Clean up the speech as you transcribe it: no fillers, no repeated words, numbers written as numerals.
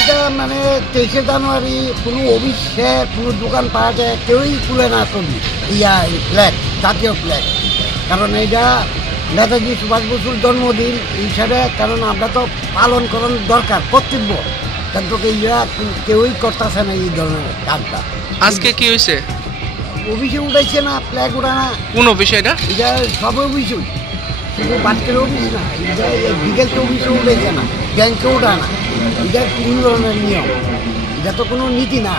এটা মানে 23শে জানুয়ারি কোনো অফিসে কোনো দোকান পাওয়া কেউই খুলে না ছবি ফ্ল্যাগ, জাতীয় ফ্ল্যাগ। কারণ এইটা নেতাজি সুভাষ বসুর জন্মদিন হিসাবে, কারণ আমরা তো পালন করার দরকার, কর্তব্য, কিন্তু এইটা কেউই করতেছে না এই ধরনের কাজটা। আজকে কি হয়েছে? অফিসে উঠাইছে না, ফ্ল্যাগ উঠানা। কোন অফিসে এটা? এটা সব অফিসই, শুধু বাচ্চার অফিস না, এটা বিকেল অফিসে উঠেছে না, ব্যাংকে উঠা না। এটা কোন ধরনের নিয়ম? এটা তো কোনো নীতি না।